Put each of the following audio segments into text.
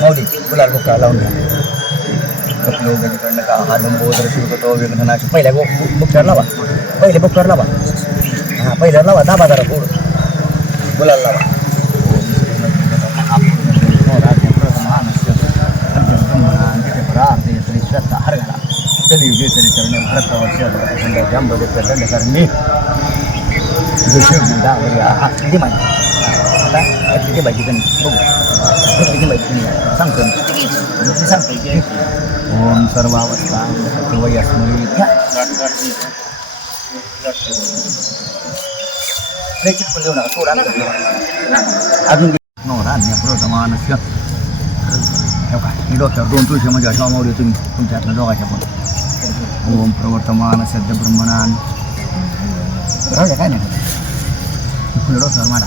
माऊली गुलाल बुक्का लावून कपलो गणिकडनं का हा लंबोदर शिरकतो वेगनाशी पहिल्या बुक्कर लावा पहिले बुक्कर लावा हां पहिल्या लावा दाबा जरा पुढं गुलाल लावा श्रद्धा हर घाला तरी तरी चरणे भारत जांबोदर दंडकारणी हा किती माहिती आता किती माहिती कणी बघू किती माहिती कणी सांगतो मी सांगतो की ओम सर्वावस्था वयस्मरी अजून प्रथमानस्य मी डॉक्टर 2 तुळशी म्हणजे अशा मावली तुम्ही तुमच्या दोघाच्या पण ओम प्रवर्तमान सद्य ब्रह्मणान राहू काय नाही डॉक्टर मला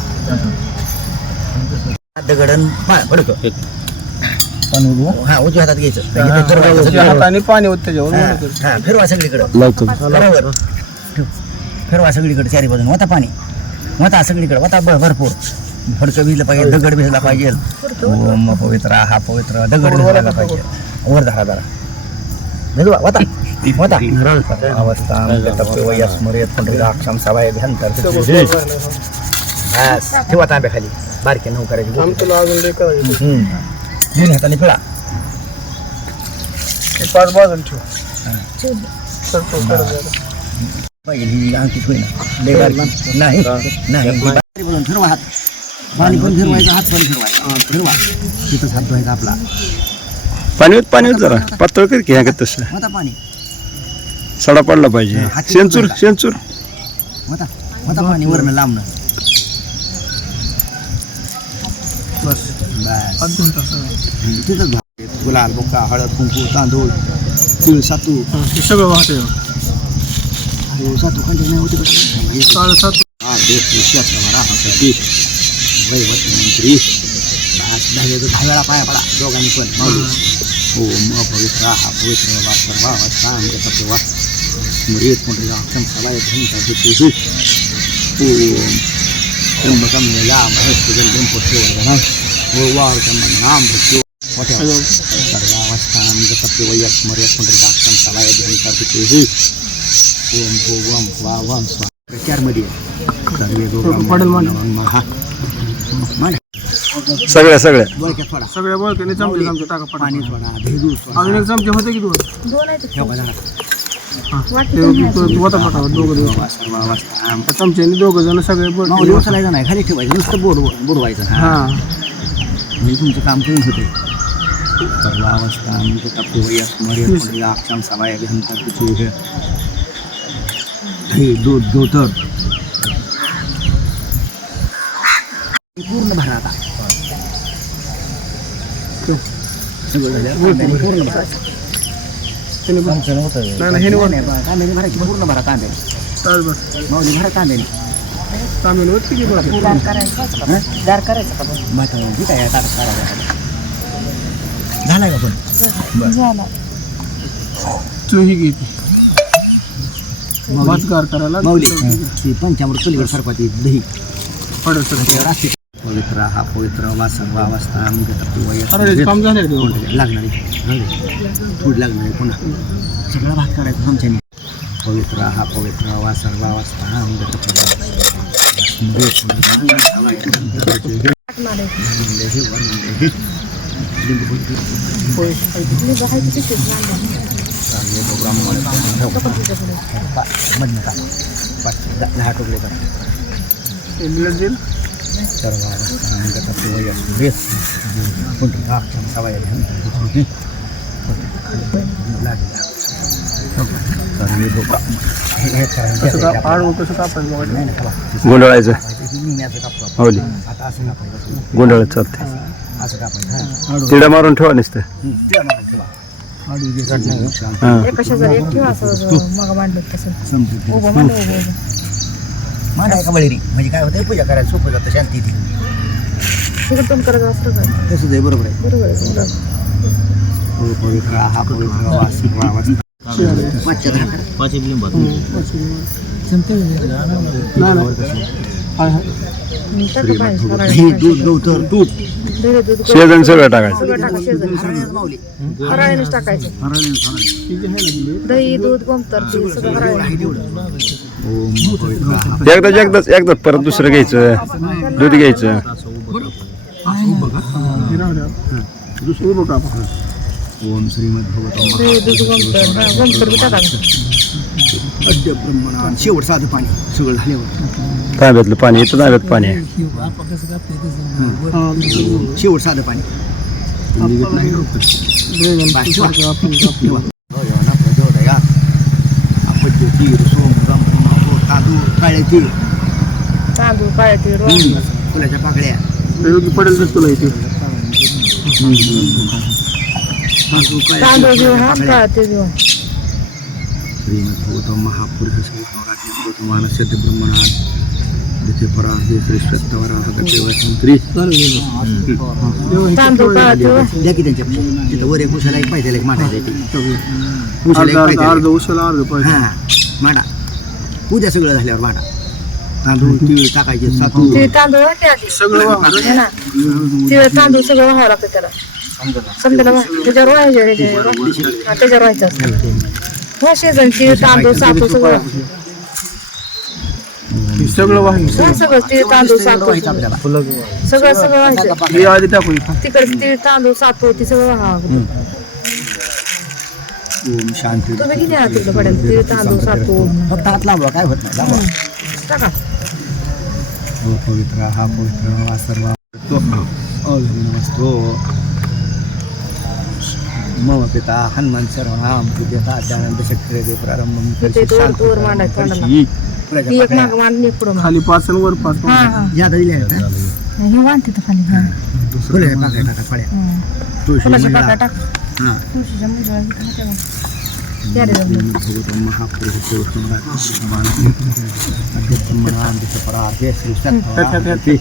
दगडन पडतो हा उजव्या हातात घ्यायचं आणि पाणी होत त्याच्यावर हा फिरवा सगळीकडं फिरवा सगळीकडे चारी बाजून वता पाणी वता सगळीकडे वता भरपूर फडकं भिजलं पाहिजे दगड भिजला पाहिजे ओम पवित्र हा पवित्र दगड भिजला पाहिजे वर धरा जरा भिजवा वता वता अवस्था वयस्मरेत पंढरीराक्षम सवाय भ्यंतर बस ठेवा तांब्या खाली बारके नऊ करायची दोन हाताने पिळा पाच बाजून ठेव पहिली अंकित होईना नाही नाही बोलून फिरवा हात पाणी पण फिरवायचं हात पण फिरवायचा फिरवा तिथंच हात धुवायचा आपला पाणी जरा पातळ कर की ह्या तसं होता पाणी सडा पडला पाहिजे शेंचूर होता पाणी वरनं लांबणं बस तिथंच गुलाल बुक्का हळद कुंकू तांदूळ तीळ सातू सगळं वाहते सातू कंटिन्यू होते साडेसात हा देश वैवटमंत्री 10 वेळा पाया पडा दोघांनी पण माऊली ओम अपवित्र हा पवित्र वा सर्वावस्था अमृतत्व स्मृत पुंडरीकाक्षं सवाय भ्यंतर ओम त्र्यंबकं यजामहे पुष्टिवर्धनम् उर्वारुकं नाम मृत्यु सर्वावस्था अमृतत्व स्मृत पुंडरीकाक्षं सवाय भ्यंतर ओम भोवम वावम स्वा प्रचारमध्ये सगळ्या बळकेने चमचे चमचे टाका पाणी सोडा भेदू अजून एक चमचे होते की दोन चमच्याने दोघं जण सगळे उचलायचं नाही खाली ठेवायचं नुसतं बुडवायचं हा म्हणजे तुमचं काम करून होते सर्वावस्था अक्षम सवाय भ्यंतर दूध दोतर पूर्ण भरा आता पूर्ण भरा कांद्याने भरायची पूर्ण भरा कांद्याने माऊली भरा कांद्याने झालाय का पण चोही घेते भातगार करायला माऊली पंचामृत पलीकडे सरपाती दही पडत पवित्र हा पवित्र वासर्वावस्था काम झालं लागणारी थोडी लागणारी पुन्हा सगळा भाग करायचा चमच्याने पवित्र हा पवित्र वासर्वावस्था दहा टोकले गोंधळायचं होली गोंधळ चालते तिडा मारून ठेवा नुसतं मांडाय का बळीरी म्हणजे काय होतं पूजा करायला सोपं जातं शांती ती तसंच आहे बरोबर आहे पवित्र हा पवित्र हाय हाय दही दूध गवतर तूप शेजन सगळं टाकायचं माऊली हराळीनेच टाकायचं दही दूध गोमतर ते सगळं हराळी एकदाच परत दुसरं घ्यायचं दूध घ्यायचं दुसरं बघा आपण ओम श्रीमद भगवतो दही दूध गोमतर गोमतर बी टाकायचं अद्य ब्रह्मणान शेवट साधं पाणी सगळं झाल्यावर तांब्यातलं पाणी इथं तांब्यात पाणी आहे शेवट साधं पाणी काळे तीळ तांदूळ काळे तीळ फुलाच्या पाकळ्या योगी पडेल तर तुला इथे तांदूळ घेऊन हा काळे तीळ घेऊन श्रीमद भगवतो महापुरुष गौतमान सिद्ध ब्रह्मणान जिथे परार श्री श्रद्धवरा मंत्री तांदूळ काळे तीळ द्या की त्यांच्या तिथं वर एक उशाला एक पाहिजे एक मांडायचं अर्ध उशाला अर्ध पाहिजे हा मांडा उद्या सगळं झाल्यावर मांडा तांदूळ तीळ टाकायचे सातू ते तांदूळ आहे ते आधी सगळं है ना ते तांदूळ सगळं व्हावं लागतं त्याला समजायला त्याच्यावर व्हायचं त्याच्यावर व्हायचं असतं हो शेजन तीळ तांदूळ सातू सगळं सगळं वाहिनी हा सगळं तीळ तांदूळ सातू आपल्याला सगळं व्हायचं हे आधी टाकून तिकडे तीळ तांदूळ सातू ते सगळं व्हावं ओम शांती तुम्ही किती आहात तिकडे पडेल तीळ तांदूळ सातू फक्त हात लांबवा काय होत नाही लांबवा टाका हो पवित्र हा पवित्र हा सर्व नमस्तो मम पिता हनुमान सर्वनाम पूज्यता त्यानंतर शक्रे दे प्रारंभ ते दोर मांडायचं तोंडाला ती एक माग मांडणी एक पुढं खाली 5 आणि वर 5 हा हा याद दिले आहेत ना हे मांडते तर खाली हा फुले पाकळ्या टाका फळ्या तुळशी फुलाच्या मंडळा. पाकळ्या टाक हा तुळशीच्या मंजुळा त्या रे भगवतो महापुरुष ब्रह्मणान जिथे परार हे श्री सत्य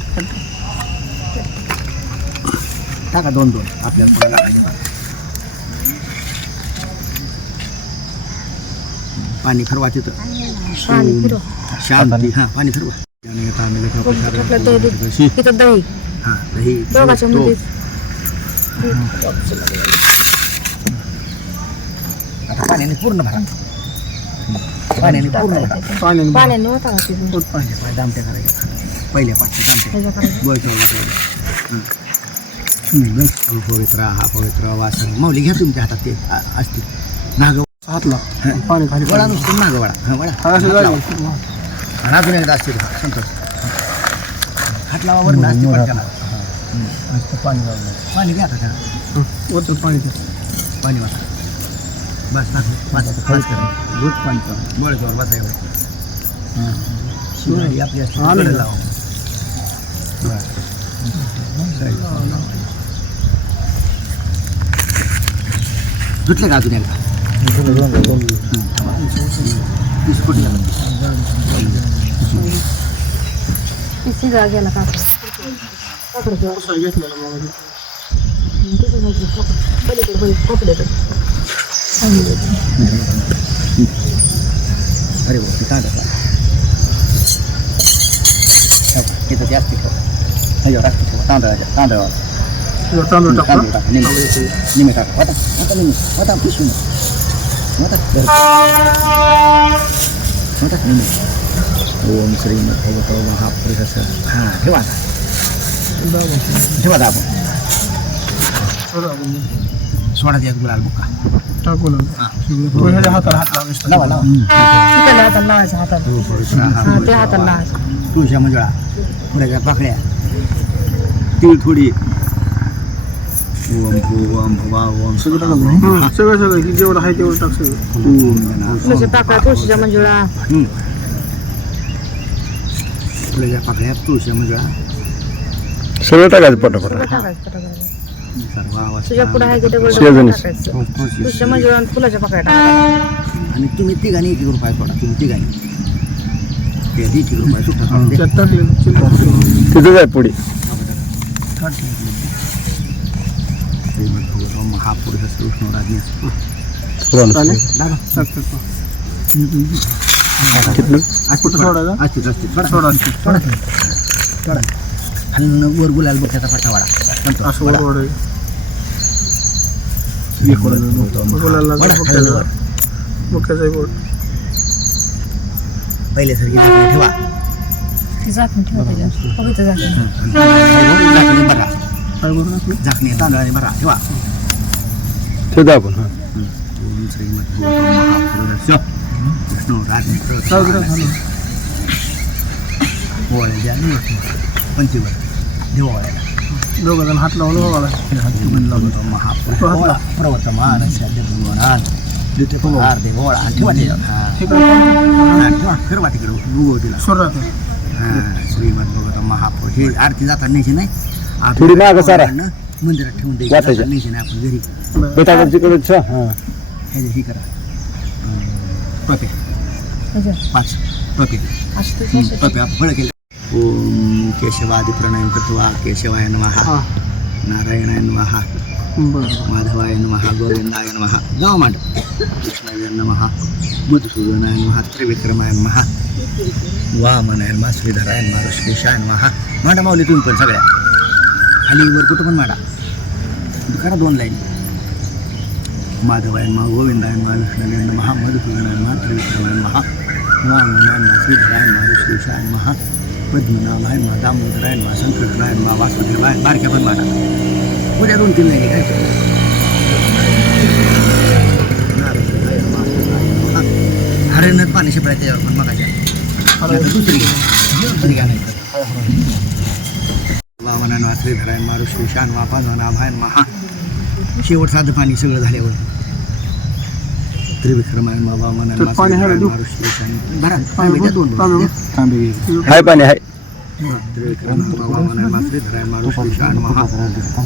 टाका 2 आपल्याला कोणाला टाकायचे बघा. पाणी फिरवा तिथं पाणी फिरव शांती हा पाणी फिरवा टाकलं दही दूध इथं दही हा दही दोघाच्या मध्ये आता पाण्याने पूर्ण भरा पाण्याने पूर्ण भरा पाण्याने होता का तिथून दामट्या करायच्या पहिल्या 5 दामट्या त्याच्याकडे पवित्र हा पवित्र वासन माऊली घ्या तुमच्या हातात ते असतील नाग हातला पाणी खाली वळा नुसतं नाग वळा हा वळा असं झालं आणि अजून एकदा असते संतोष हात लावा वर असते पटकन पाणी घ्या आता त्याला वरचं पाणी पाणी वाचा बस बस करा दूध पाणी बळच्यावर बसायवर शिवाय आपली असते कडे लावा धुतले का अजून एकदा शिजा गेला का घेतलेलं मग अरे वा तांदळा तिथं जास्त ह्याच्यावर टाकतो तांदळाच्या तांदळावर तांदूळ टाका तांदूळ टाका निमे टाका होता होता निमे होता पिशवी होता होता निमे ओम श्री भगवतो महापुरुष हां ठेवा आता ठेवा आता आपण सोडा द्या गुलाल बुक्का टाकून ह्याच्या हाताला हात लावा लावा लावा तिकडल्या हाताला लावायचं हाताला हा त्या हाताला लावायचं तुळशा मंजुळा फुलाच्या पाकळ्या तीळ थोडी ओम ओम भवा ओम सगळं ही जेवढं आहे तेवढं टाक सगळं फुलाच्या पाकळ्या तुळशीच्या मंजुळा फुलाच्या पाकळ्या तुळशा मंजुळा सगळं टाकायचं पटापट सगळं टाकायचं पटापट. सर्व तुझ्या पुढे आहे की डबल शेजारीच. टाकायचं तुळशीच्या मंजुळा आणि फुलाच्या पाकळ्या टाकायच्या आणि तुम्ही तिघांनी 1 रुपया सोडा तुम्ही तिघांनी ते 1 रुपया सुट्टा सोडा दे. त्यात टाकले तिथं जाय पुढे श्रीमद भगवतो महापुरुष श्री विष्णुराज्ञा पुराण दादा टाक तिथनं कुठं सोडायचं सोडा आणि वर गुलाल बघ त्याचा फटा वाडा असं वर ओढायचं. बोलायला लागलं मुख्याचा बोट पहिल्यासारखी झाकणी ठेवा ती झाकून ठेवा त्याच्यावर बघितलं झाकून झाकणी भरा काय करून आपलं झाकणी तांदळाने भरा ठेवा ते दाबून हां ओम श्रीमद्भगवतो महापुरुष विष्णू ओवाळ्याच्या पंचीवर देवाळ्याला दोघं जण हात लावून बघायला महापुरुष प्रवर्तमान भगवान द्वितीय देवळा ठेवा ठेवा फिरवा तिकडे भगवतीला सोडा श्रीमद्भगवतो महापुरुष ही आरती जाताना न्यायची नाही थोडी मागं सारा. मंदिरात ठेवून द्यायची वाटायच्या. जाताना न्यायची नाही आपण घरी बेटाकडे हां ह्याच्या ही करा पपे त्याच्यावर 5 पपे असं तसं पपे आपण फळं केलं ओम केशवादी प्रणयन कृत्वा केशवाय नमः हां नारायणाय नमः बरं माधवाय नमः गोविंदाय नमः गाव मांड कृष्णाय नमः मधुसूदनाय नमः त्रिविक्रमाय नमः वामनाय नमः श्रीधराय नमः ऋषिकेशाय नमः मांडा माऊली तुम्ही पण सगळ्या खाली वर कुठं पण मांडा करा 2 लाईन माधवाय नमः गोविंदाय नमः कृष्णाय नमः मधुसूदनाय नमः त्रिविक्रमाय नमः वामनाय नमः श्रीधराय नमः ऋषिकेशाय नमः पद्मनाभाय नमः दामोदराय नमः संकटराय नमः वासुदेवाय बारक्या पण मांडा उद्या 2-3 लाईन काय हरिणच पाणी शिपडाय त्याच्यावर पण मगाच्या दुसरी घालायचं वामनान वासरी धरायन मारुष शान वापान आभायन महा शेवट साधं पाणी सगळं झाल्यावर त्रिविक्रमायन वामनान तर पाणी आहे ना मारुष शान भरा दोन हाय पाणी हाय त्रिविक्रमायन वामनान वासरी धरायन मारुष शान महा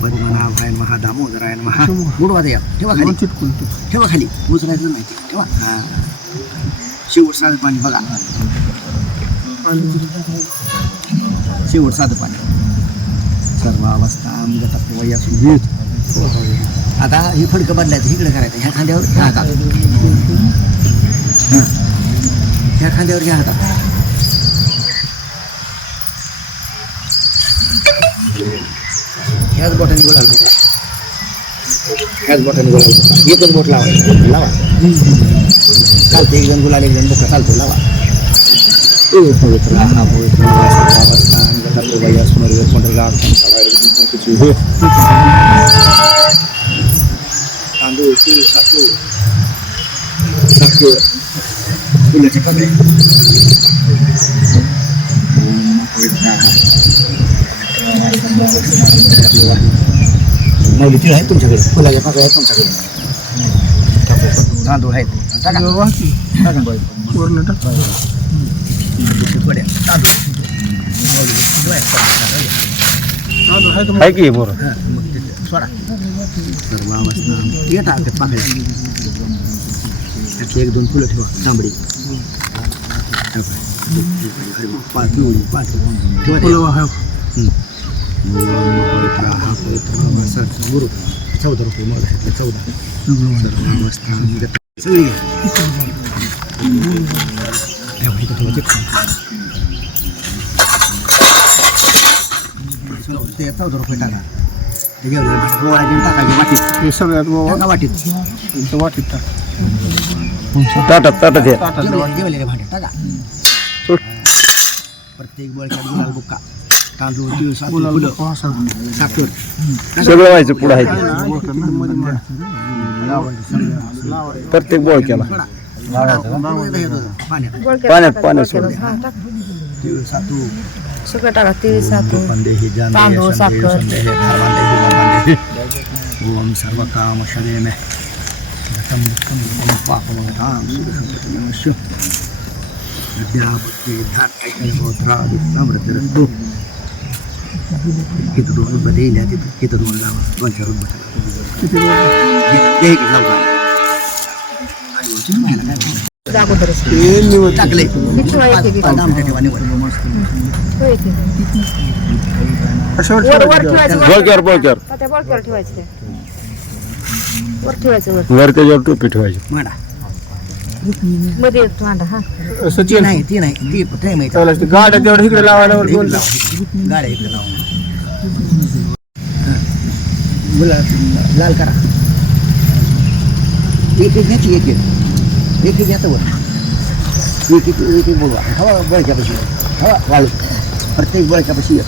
पद्मनाभायन महा दामोदरायन महा बुडवा द्या ठेवा खाली चिटकून ठेवा खाली उचलायचं नाही ठेवा हां शेवट साधं पाणी बघा शेवट साधं पाणी सर्व अवस्था वयासून आता हे फडकं बदलायचं इकडे करायचं ह्या खांद्यावर ह्या हातात ह्या खांद्यावर ह्या हातात ह्याच बोटाने बोलाल ह्याच बोटाने बोलाल एकच बोट लावा चालते एक जण गुलाल एक जण बोका चालतो लावा पवित्र हा पवित्र तांदूळ साखर फुलाचे कपडे माऊली तिळ आहे तुमच्याकडे फुलाच्या पाकळ्या आहेत तुमच्याकडे तांदूळ आहेत टाका टाका वरून टाक पड्या तांदूळ तांदूळ आहे का आहे की बरं हां मग ते सोडा सर्व अवस्था येतात ते पाकळ्या त्यातली 1-2 फुलं ठेवा तांबडी ठेवा फुलं आहे गुरु 14 रुपये मग 14 सर्व अवस्था सगळी ते 14 रुपये टाका ते घेऊन टाकायचे वाटीत हे सगळ्यात टाका वाटीत इथं वाटीत टाक ताटात हे ताटात जेवलेले भांडे टाका सोड. प्रत्येक बळक्यात गुलाल बुक्का तांदूळ तीळ साखर गुलाल फुलं वासा साखर सगळं व्हायचं पुढं आहे ते. लावायचं प्रत्येक बोळ केला पाण्यात पाण्यात सोड. तीळ सातू सगळं टाका तीळ साखर पंदेही तांदूळ, साखर. ओम सर्व काम शरेम गतम दुःखम पापमगताम सुखसंततिनश्य अद्यापत्ते धात्तैहोत्रा विश्रामृतिरस्तु इथं 2 रुपये दिल्या तिथं 2 लावा 2-4 रुपये हे लावा अगोदरच टाकले किती वाईट आहे ते. दाम ठेवा निवड होय ते. कशावर वर ठेवायचं बोळक्यावर बोळक्यावर त्या बळक्यावर ठेवायचं ते वर ठेवायचं वर वर त्याच्यावर टोपी ठेवायची माडा मध्ये एक भांडा हा ती सचिन नाही ती नाही ती टाइम आहे त्याला ते गाड्या तेवढं इकडे लावायला वर दोन गाड्या इकडे लावून मुला लाल करा एक एक घ्यायची एक एक घ्यायचं वर एक एक बोलवा हवा बळच्यापाशी हवा वाळू प्रत्येक बळच्यापाशी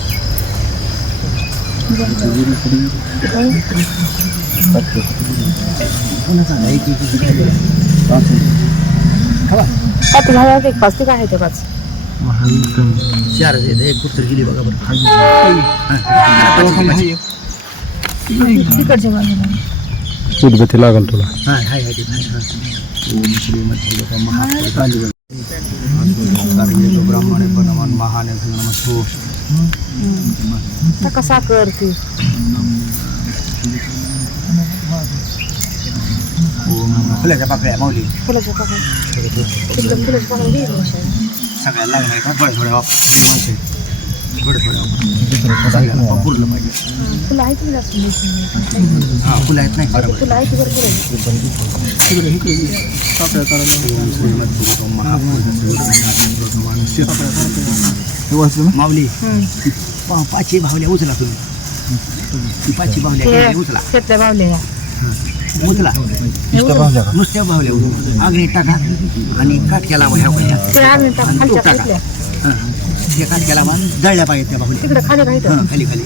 हवा पाच झाला एक पाच ते काय आहे ते पाच चार एक पुस्तक गेली बघा बरं तिकडच्या बाजूला उदगती लागल तुला हां हाय हाय ओम श्रीमती महाकाली ब्राह्मणे बनवन महाने नमस्तो टाका साखर ती फुलाच्या पाकळ्या माऊली फुलाच्या पाकळ्या एकदम फुलाच्या पाकळ्या घे ना अशा. सगळ्या लागणार का थोड्या थोड्या वापर थोड्या थोड्या पुरलं पाहिजे फुलं आहेत की जास्त हां फुलं आहेत नाही बरोबर फुलं आहेत की भरपूर आहे माऊली पाचही भावल्या उचला तुम्ही ती पाचही भावल्या उचला शेतल्या बावल्या ह्या उचला नुसत्या भावल्या उचला अग्नी टाका आणि काटक्या लावा ह्या पाहिजे ते आम्ही खालच्या खालच्या त्या काटक्या लावा जळल्या पाहिजेत त्या भावल्या तिकडे खाली राहतं हां खाली खाली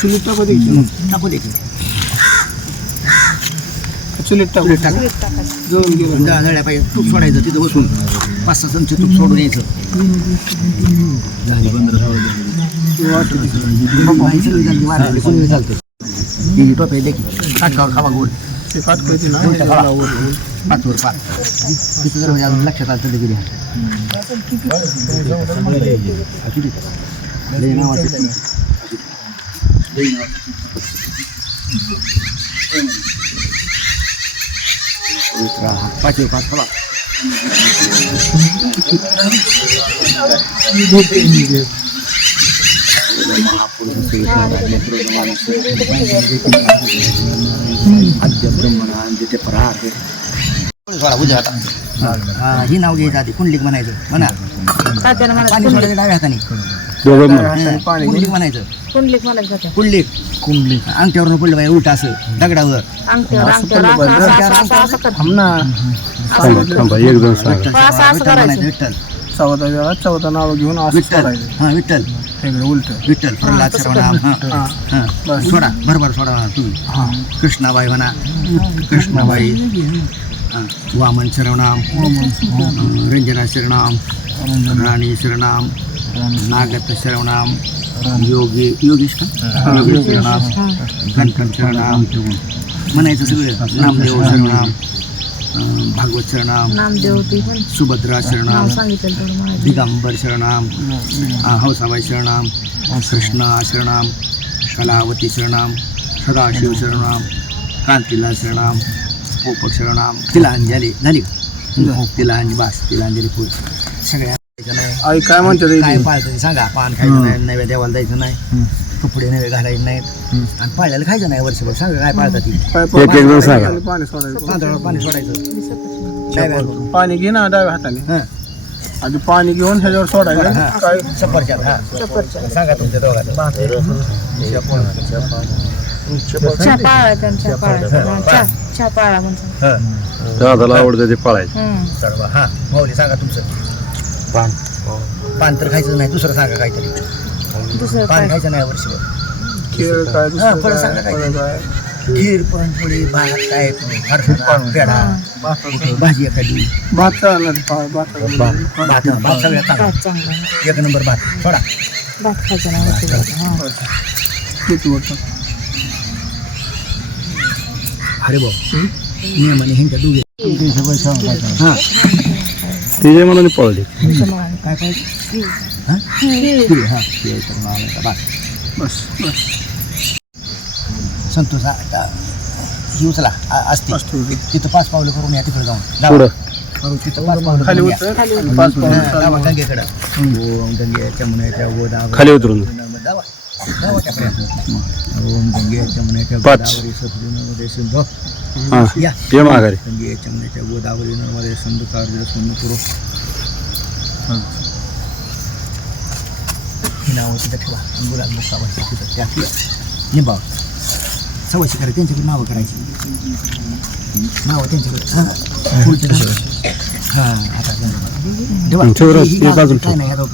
चुलीत टाकू दे टाकू दे चुलीत टाकू टाका टाकायचं जळून गेलं जळल्या पाहिजे तूप सोडायचं तिथं बसून 5-6 चमचे तूप सोडून यायचं चालतं टोप्या देखील काटकावर खावा गोल ते काटकळती ना गोलच्या खावा पाचवर पाच तिथं जर म्हणजे अजून लक्षात आलं तर गेली पाचवर पाच खावा ही नाव घ्यायचं आधी कुंडलिक म्हणायचं म्हणा तात्यानं मला पाणी सोडायचं डाव्या हाताने दोघं म्हणा. कुंडलिक म्हणायचं कुंडलीक मला जाते कुंडलिक अंगठ्यावरून पडलं पाहिजे उलट असं दगडावर अंगठ्यावर असं कर थांबा एक जण सांगा असं करायचं विठ्ठल चौदा वेळा चौदा नावं घेऊन असं विठ्ठल सोडायचं हा विठ्ठल सगळं उलट विठ्ठल प्रल्हाद सर्वनाम हां हा सोडा बरोबर सोडा तुम्ही हां कृष्णाबाई म्हणा कृष्णाबाई वामन शिरनाम रंजना शिरनाम राणी शिरनाम नागत शिरनाम योगेश का योगेश शिरनाम गणपत शिरनाम म्हणायचं सगळं नामदेव शिरनाम भागवत शिरनाम नामदेव ती पण सुभद्रा नाव शिरनाम सांगितलं थोडं मला दिगंबर शिरनाम हौसाबाई शिरनाम कृष्णा शिरनाम कलावती शिरनाम सदाशिव शिरनाम कांतीलाल शिरनाम पोपट शिरनाम तिलांजली झाली तिलांजली बास तिलांजली फुल सगळ्या नाही आई काय म्हणते रे काय पाळतं ते सांगा पान खायचं नाही नव्या देवाला द्यायचं नाही कपडे नवे घालायचे नाहीत आणि पाळल्याला खायचं नाही वर्षभर सांगा काय पाळतात ती एक एक जण सांगा पाणी सोडायचं तांदळावर पाणी सोडायचं डाव्या हाताने. पाणी घे ना डाव्या हाताने हं. आधी पाणी घेऊन ह्याच्यावर सोडायचं काय सफरचंद हा सांगा तुमच्या दोघांचं चहा पाळा त्यांच्या पाळा चहा पाळा म्हणतो दादाला आवडतं ते पळायचं सर्व हा माऊली सांगा तुमचं पान पान तर खायचं नाही दुसरं सांगा काहीतरी दुसरं पान काय खायचं नाही वर्षभर केळ काय दुसरं फळं सांगा काय, काय. फळं काय. खीर पुरणपोळी भात काय हरभरा पेढा भाजी एखादी भात चालणार भात भात सगळ्यात चांगला भात चांगला एक नंबर भात सोडा भात खायचा नाही वर्षभर. हां. किती होतं अरे भाऊ नियमाने हिंच्या दुगे हा ते जे मनाने पळली तुमच्या मनाने. काय पाहिजे हा खीर, हा खीर करून आणायचा भात बस बस संतोष ही उचला असते असतो तिथं 5 पावलं करून या तिकडे जाऊन पुढं करून तिथं 5 पावलं खाली करून या. उतर खाली आणि 5 पाऊल दावा गंगेकडं ओम गंगे चमुने त्या गोदा खाली उतरून दावा ओम गंगे यमुनेच्या पाच. गोदावरी सरस्वती नर्मदे सिंधू हां या ये माघारी गंगे यमुनेच्या गोदावरी नर्मदे सिंधू कावेरी पुरो हे नाव तिथं ठेवा गुलाब मुक्का बसता तिथं त्या निभाव सवयची करायची त्यांच्याकडे नावं करायची नावं त्यांच्याकडे पुढच्या हां आता ठेवा ठेव, एक बाजूला काय नाही आता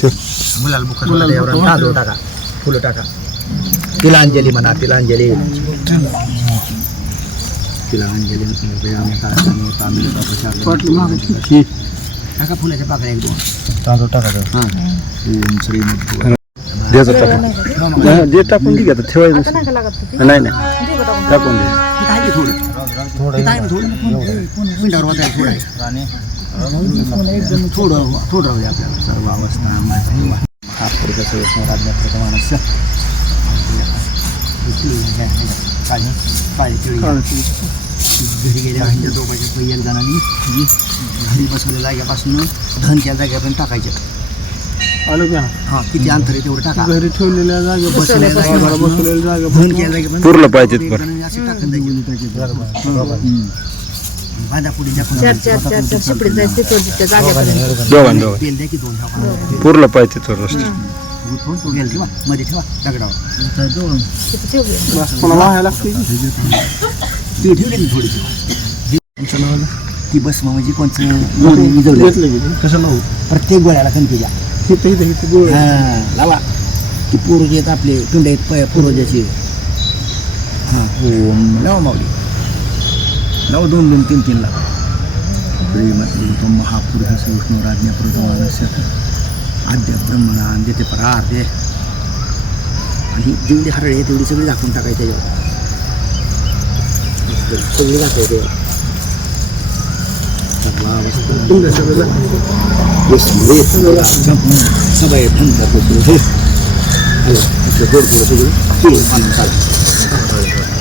ठेव. मुलाला बुखार तांदूळ टाका फुलं टाका तिलांजली म्हणा तिलांजली टाका फुलाच्या पाकळ्या एक दोन तांदूळ टाका हां ओम श्री द्यायचं टाकून जे टाकून दे आता ठेवायचं आता नाही का लागत होती? नाही नाही दे बरं. टाकून दे थोडं राहू आपल्याला सर्व अवस्था घरी गेल्या ह्यांच्या दोघांच्या पै एक जणांनी घरी बसवलेल्या जाग्यापासून धन केल्या जाग्यापर्यंत टाकायचे आलो का हां किती अंतर आहे तेवढं टाका घरी ठेवलेल्या जागे बसवलेल्या जागेपासून बसवलेल्या जागे धन केल्या जाग्यापर्यंत पुरलं पाहिजे तिथपर्यंत. असे टाकून द्यायचे बांधा पुढे ज्या चार चार चार चार शिपडीत जायचं तिथं जागेपर्यंत. दोघांना तेल द्या की दोन ठेवा पुरलं पाहिजे तो रस्ते तो गेल ठेवा मध्ये ठेवा दगडावर तिथं ठेवूया. बस पुन्हा वाहायला लागते ती ठेवली ना थोडी ती बस म्हणजे कोणचं विजवलं घेतलं की कसं लावू प्रत्येक गोळ्याला कणकी द्या इथं गोळ हां लावा ती पूर्वज आहेत आपले पिंड आहेत पूर्वजाची हां ओम लावा माऊली लावा 2-2-3-3 लावा श्रीमती महापुरुष विष्णू राज्ञा प्रथमानस्य आद्य ब्रह्मणा देते परार्थे आणि जेवढी हरळ आहे तेवढी सगळी दाखवून टाकायची त्याच्यावर सगळी दाखवायची सबाई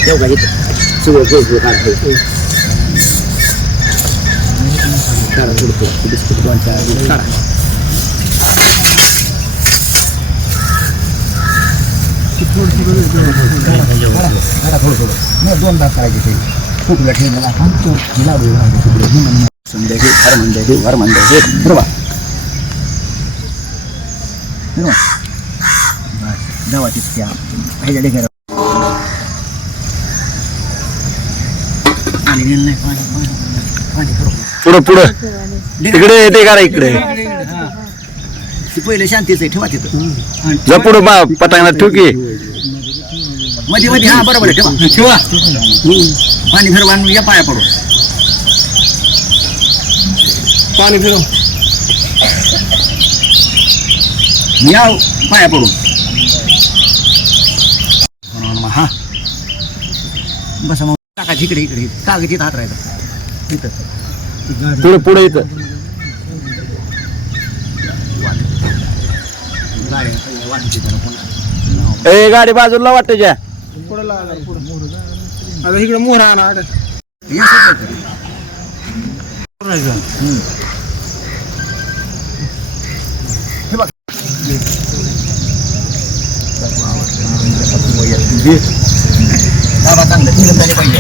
तेव्हा येतं सगळं गोड काढतो काढा थोडं बिस्किट 2-4 काढा थोडं दोन दात करायचे ते कुठला ठेवला संध्याकाळी हर म्हणते बरोबर जावा तिथं ह्याच्या डेकर पाणी गेलं नाही पाणी पुढं पुढं तिकडे येते का रे इकडे ती पहिलं शांतीच आहे ठेवा तिथं जा पुढं पटांगणात ठेव की मध्ये मध्ये हा बरोबर आहे ठेवा ठेवा पाणी फिरवा या पाया पडू पाणी फिरव या पाया पडू हा बस मग टाका इकडे इकडे कागदीत हात राहायचा इथं पुढे पुढे येतं गाड्या वाटते त्याला पुन्हा ए गाडी बाजूला वाटते ज्या पुढं लागा पुढं आता इकडे मोहरा आणा आड दाबा चांगलं तीन झाले पाहिजे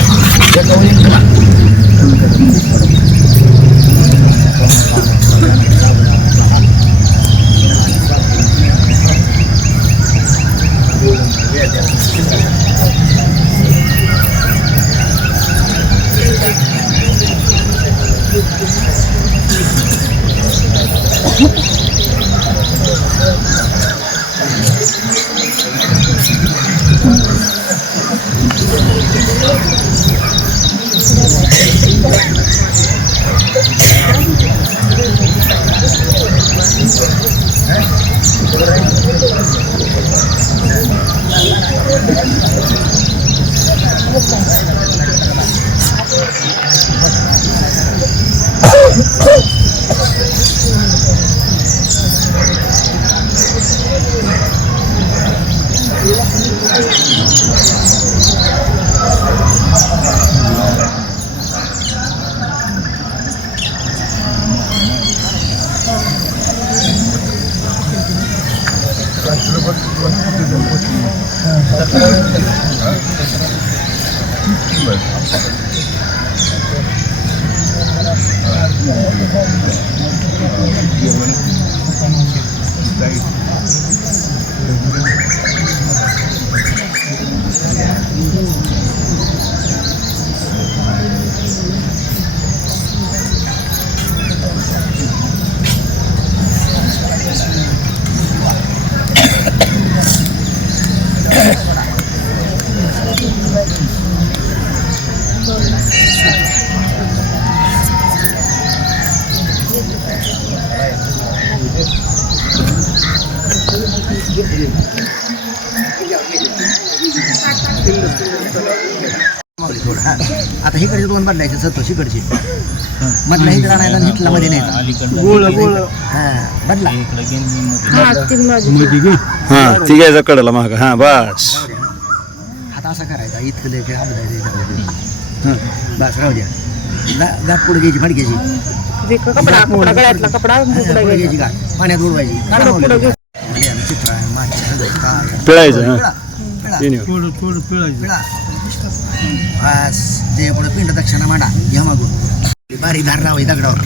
थोडं हा आता हिकडचे दोन बदलायचे संतोष इकडचे मधला इकडे आणायचा आणि हिटला मध्ये नाही हा बदला हा तीन माझी हा ती घ्यायचा कडेला महाग हा बस आता असा करायचा इतकं लय अपडायचं बस राहू द्या गाठ पुढे घ्यायची फडक्याची कपडा कपडा गळ्यातला कपडा पुढे घ्यायची गाठ पाण्यात बुडवायची चित्र आहे मागच्या पिळायचं हा बस ते पुढे पिंड दक्षिणा मांडा घ्या मागून बारी धार लावायची दगडावर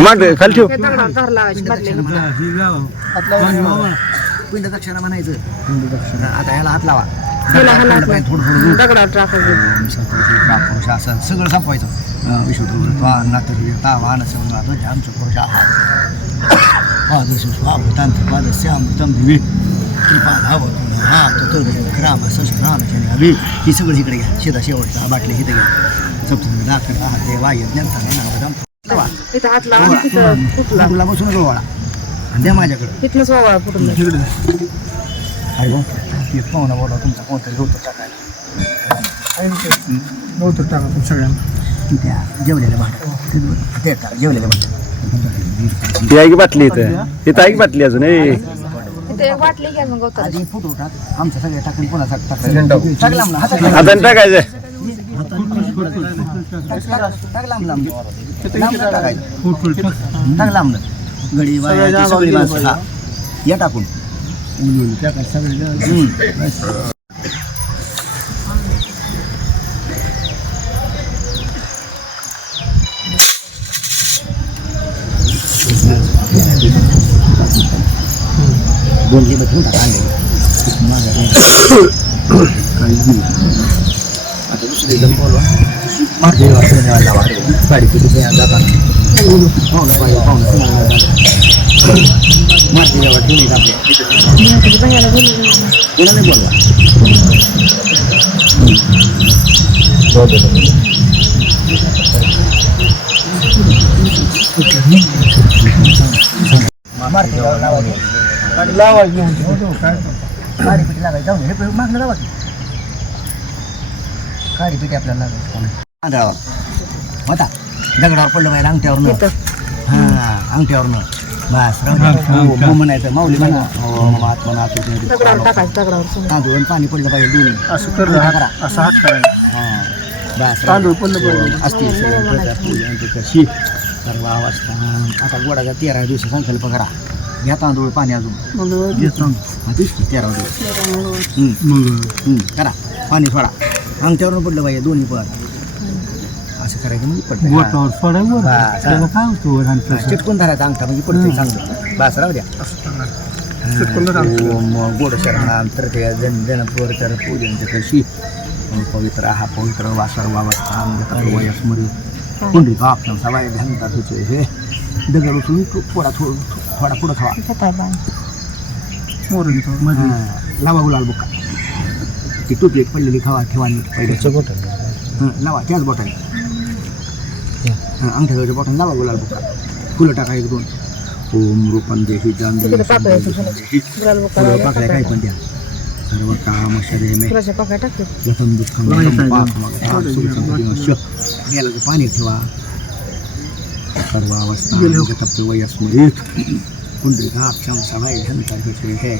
मांड खाली ठेव पिंड दक्षिणा म्हणायचं आता ह्याला हात लावा दगडावर टाकायचं शासन सगळं संपवायचं विश्वतो नातरी तावान संवाद आमचं पुरुष पादश स्वाभूतांत पादश्याम तम दिवे कृपा धावत हा तो राम राम अभि ही सगळं इकडे घ्या शेता शेवटचा बाटली इथे घ्या सप्तमी दाखल आहात ते वाय ज्ञानता इथं हात लावा तिथं फुटला तुला बसून गोवाळा आणि द्या माझ्याकडे तिथनंच वावळा फुटून अरे भाऊ ते पाहुणा बोला तुमचा कोणतरी होतं टाकायला नव्हतं टाका पण सगळ्यांना त्या जेवलेल्या भांड्या ते टाक जेवलेल्या भांड्या ती आहे की बाटली इथं आहे की बाटली अजून ए ते वाटली घ्या मग गवतात आधी फुटू टाक आमच्या सगळ्या टाकून पुन्हा टाकला हाताने टाकायचं टाक लांब लांब टाक लांब गडी सगळी माणसं हा या टाकून दोन जी बसून टाका आता दुसरी एकदम बोलवा मागे गाडी किती जाताना मारती जेव्हा ठेवली आपल्या कोणाला बोलवा मारती लावायची काळी पिठी लागायची जाऊन हे मागलं लावा काळी पिठी आपल्याला लागायची तांदळावर होता दगडावर पडलं पाहिजे अंगठ्यावरनं हा अंगठ्यावरनं बस राहू म्हणायचं माऊली म्हणा दगडावर टाकायचं दगडावर तांदूळ पाणी पडलं पाहिजे दोन्ही असं करा असं हात करायचा हां बस तांदूळ पडलं पाहिजे असतील सर्व अवस्था आता गोडाचा 13 दिवस संकल्प करा घ्या तांदूळ पाणी अजून 13 दिवस करा पाणी सोडा अंगठ्यावरून पडलं पाहिजे दोन्ही पण असं करायचं म्हणजे चिटकून धरायचा अंगठा म्हणजे पडतं चांगलं बस राहू द्या गोड शरण तर ते जनपूर तर पूजन कशी पवित्र हा पवित्र वा सर्वावस्था वयस्मरी कुंडी बाप सवाय घालता तुझे हे दगड उचलून थोडा पुढं खावा लावा गुलाल बुक्का ती टोपी एक पडलेली खावा ठेवा पहिले लावा त्याच बोटाने अंगठ्याच्या बोटाने लावा गुलाल बुक्का फुलं टाका एक दोन ओम रूपन देही जान पाकळ्या काय पण द्या सर्व काम शरीर प्रथम दुःखम याला पाणी ठेवा सर्व अवस्था वयस्मृत पुंडलिका क्षम सवाय हे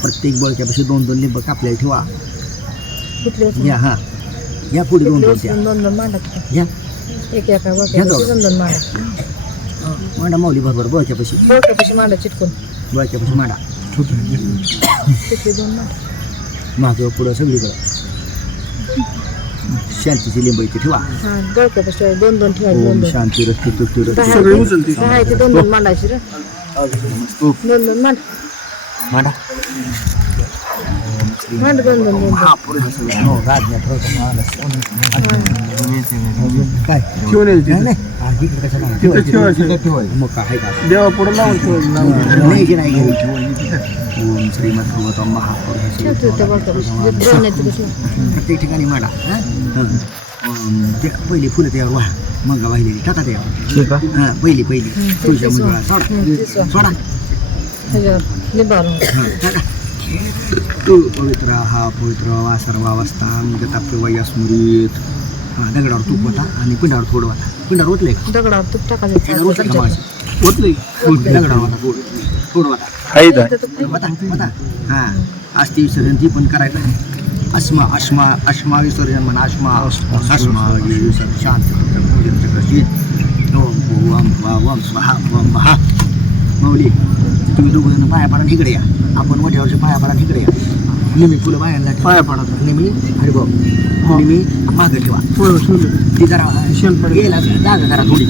प्रत्येक बळक्यापाशी 2-2 लिंब कापल्या ठेवा या हा या पुढे 2-2 द्या घ्या मांडा माऊली बरोबर बळक्यापाशी बोटापाशी मांडा चिटकून बळक्यापाशी मांडा तिथले 2 मांडा मागं पुढं सगळीकडं शांतीची लिंब इथे ठेवा. हा बोटापाशी 2 ठेवायचे ओम 2 शांती रस्ते तुर्ती सगळे उचलते. ते 2 मांडायचे रे 2 मांड मांडा मांड 2 हो राजज्ञा ठेवतो माणूस. काय ठेवून यायची. नाही नाही हा, इकडे कशाला तिथं ठेवायचं. ठेवायचं मग काय आहे का देवा पुढे लावून ठेवायचं नाव. नाही की नाही ओम श्रीमद भगवतम महापुरुष ठेवतो त्या बोटापाशी बोलण्याचं कसं प्रत्येक ठिकाणी मांडा. ते पहिली फुलं त्यावर वाहा मग वाहिलेली टाका त्यावर. हां पहिली तुझ्या मुलगा सोडा सोडा ह्याच्यावर लिंबावर हां टाका. तू पवित्र हा पवित्र वा सर्वावस्था गताप्य स्मृत. हां दगडावर तूप होता आणि पिंडावर थोडं होता. पिंडावर ओतले दगडावर तूप ओतले का टाकायचं माशी होत नाही. दगडावर होता थोडं होता आहे का होता हां आस्ती विसर्जन ती पण करायचं. अश्मा विसर्जन म्हणा अश्मा विसर्जन शांत पूजन चक्रशीत ओम स्वाहा ओम महा. माऊली तुम्ही दोघं पाया पाडा इकडे या. आपण मोठ्यावरच्या पाया पाडा इकडे या. नेहमी फुलं बायांना पाया पडतात. नेहमी हरिभाऊ नेहमी मागं ठेवा. थोडं ठेवलं. ती जरा गेला जागा करा थोडी.